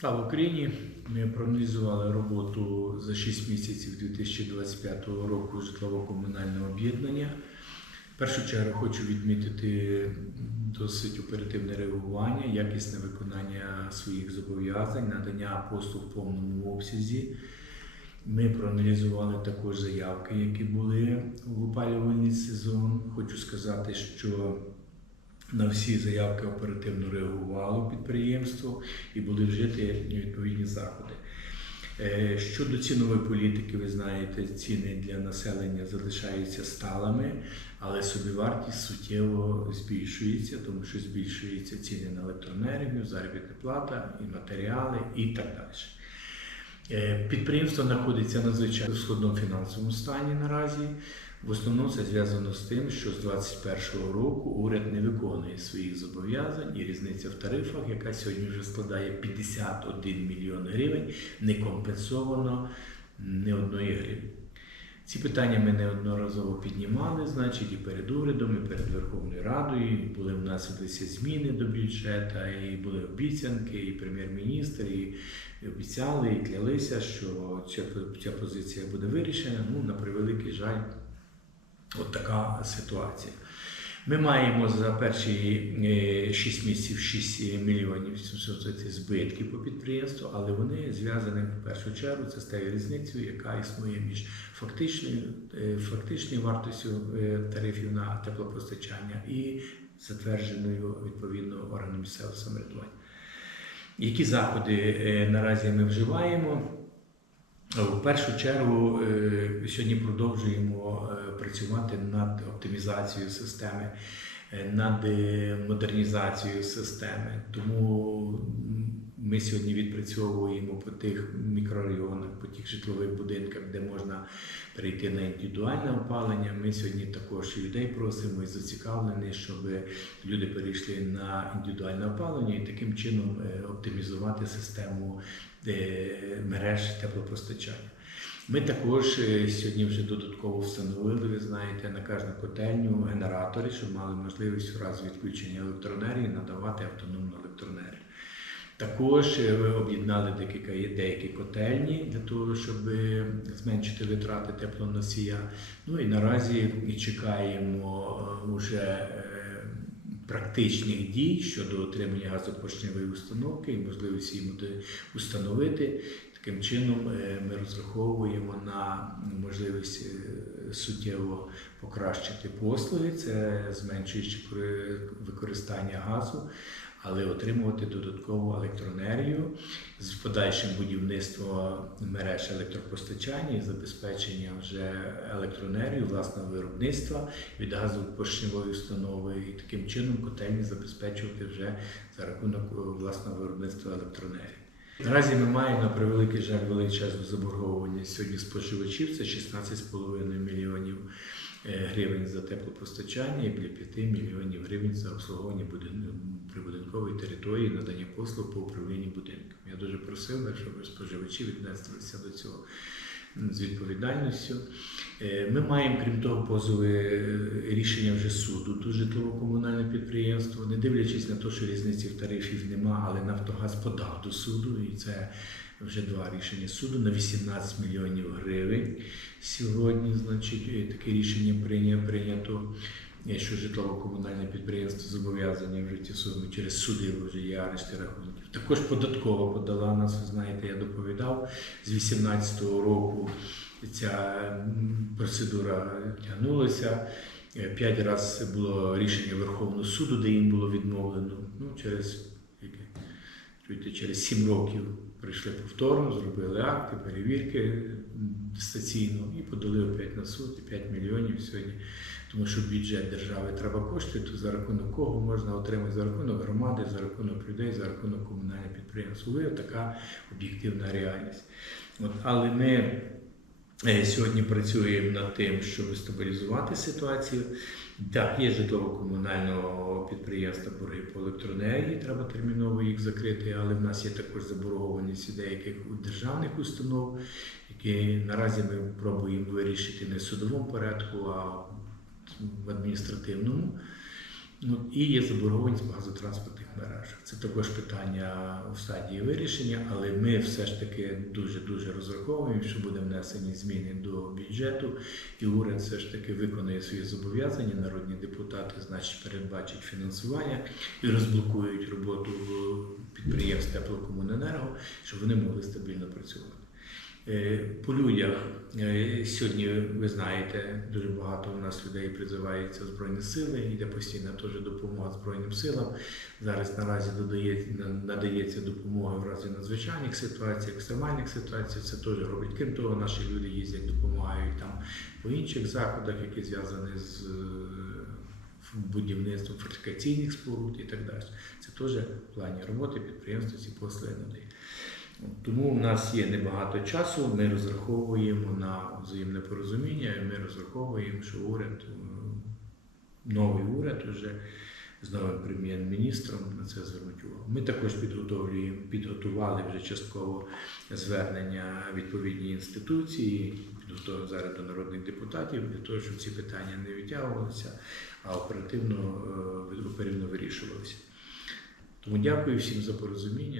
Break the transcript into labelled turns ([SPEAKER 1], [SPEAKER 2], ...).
[SPEAKER 1] Слава Україні! Ми проаналізували роботу за 6 місяців 2025 року житлово-комунального об'єднання. В першу чергу хочу відмітити досить оперативне реагування, якісне виконання своїх зобов'язань, надання послуг в повному обсязі. Ми проаналізували також заявки, які були в опалювальний сезон. Хочу сказати, що на всі заявки оперативно реагувало підприємство і були вжиті відповідні заходи. Е, Щодо цінової політики, ви знаєте, ціни для населення залишаються сталими, але собівартість суттєво збільшується, тому що збільшуються ціни на електроенергію, заробітна плата, і матеріали і так далі. Е, Підприємство знаходиться надзвичайно в складному фінансовому стані наразі. В основному це зв'язано з тим, що з 2021 року уряд не виконує своїх зобов'язань і різниця в тарифах, яка сьогодні вже складає 51 мільйон гривень, не компенсовано ні одної гривні. Ці питання ми неодноразово піднімали, значить, і перед урядом, і перед Верховною Радою. І були вносилися зміни до бюджету, і були обіцянки, і прем'єр-міністр, і обіцяли, і клялися, що ця, ця позиція буде вирішена. Ну, на превеликий жаль, от така ситуація. Ми маємо за перші 6 місяців 6 мільйонів 700 збитків по підприємству, але вони зв'язані в першу чергу це з тією різницею, яка існує між фактичною, е, фактичною вартістю е, тарифів на теплопостачання і затвердженою відповідно органом місцевого самоврядування. Які заходи е, наразі ми вживаємо? В першу чергу е, сьогодні продовжуємо е, працювати над оптимізацією системи, е, над модернізацією системи. Тому ми сьогодні відпрацьовуємо по тих мікрорайонах, по тих житлових будинках, де можна перейти на індивідуальне опалення. Ми сьогодні також і людей просимо і зацікавлені, щоб люди перейшли на індивідуальне опалення і таким чином е, оптимізувати систему е, мереж теплопостачання. Ми також е, сьогодні вже додатково встановили, ви знаєте, на кожну котельню генератори, щоб мали можливість в разі відключення електроенергії надавати автономну електроенергію. Також е, ми об'єднали декілька деякі котельні для того, щоб е, зменшити витрати теплоносія. Ну і наразі чекаємо е, уже практичних дій щодо отримання газопоршневої установки і можливості її установити. Таким чином е, ми розраховуємо на можливість е, суттєво покращити послуги, це зменшуючи використання газу, але отримувати додаткову електроенергію з подальшим будівництвом мереж електропостачання і забезпечення вже електроенергії власного виробництва від газопоршневої установи, і таким чином котельні забезпечувати вже за рахунок е, власного виробництва електроенергії. Наразі ми маємо на превеликий жаль величезну заборгованість сьогодні споживачів. Це 16,5 мільйонів гривень за теплопостачання і біля 5 мільйонів гривень за обслуговування будин- прибудинкової території, надання послуг по управлінню будинком. Я дуже просив щоб споживачі віднеслися до цього з відповідальністю. Е, Ми маємо, крім того, позови е, рішення вже суду до житлово-комунальне підприємство, не дивлячись на те, що різниці в тарифів нема, але Нафтогаз подав до суду, і це вже два рішення суду на 18 мільйонів гривень. Сьогодні, значить, е, таке рішення прийня- прийнято. Що житлово-комунальне підприємство зобов'язані ті суми через суди вже є арешти рахунків. Також податкова подала нас, ви знаєте, я доповідав з 18-го року ця процедура тягнулася. Е, П'ять разів було рішення Верховного суду, де їм було відмовлено. Ну, через, чуєте, через сім років прийшли повторно, зробили акти, перевірки дистанційно і подали опять на суд, і 5 мільйонів сьогодні. Тому що бюджет держави треба кошти, то за рахунок кого можна отримати за рахунок громади, за рахунок людей, за рахунок комунальних підприємств. Ви така об'єктивна реальність. От, але ми Сьогодні працюємо над тим, щоб стабілізувати ситуацію. Так, є житлово-комунального підприємства борги по електроенергії, треба терміново їх закрити, але в нас є також заборгованість деяких державних установ, які наразі ми пробуємо вирішити не в судовому порядку, а в адміністративному. Ну, і є заборгованість газотранспортних мережах. Це також питання в стадії вирішення, але ми все ж таки дуже-дуже розраховуємо, що буде внесені зміни до бюджету, і уряд все ж таки виконує свої зобов'язання. Народні депутати, значить, передбачать фінансування і розблокують роботу підприємств теплокомуненерго, щоб вони могли стабільно працювати. Е, По людях е, сьогодні ви знаєте, дуже багато у нас людей призивається в Збройні сили, йде постійна теж допомога Збройним силам. Зараз наразі додається, надається допомога в разі надзвичайних ситуацій, екстремальних ситуацій. Це теж робить. Крім того, наші люди їздять, допомагають там по інших заходах, які зв'язані з е, будівництвом фортифікаційних споруд і так далі. Це теж в плані роботи підприємства ці надає. Тому в нас є небагато часу. Ми розраховуємо на взаємне порозуміння, і ми розраховуємо, що уряд, е, новий уряд вже з новим прем'єр-міністром на це звернуть увагу. Ми також підготовлюємо, підготували вже частково звернення відповідні інституції, підготовлено зараз до народних депутатів для того, щоб ці питання не відтягувалися, а оперативно, е, оперативно вирішувалися. Тому дякую всім за порозуміння.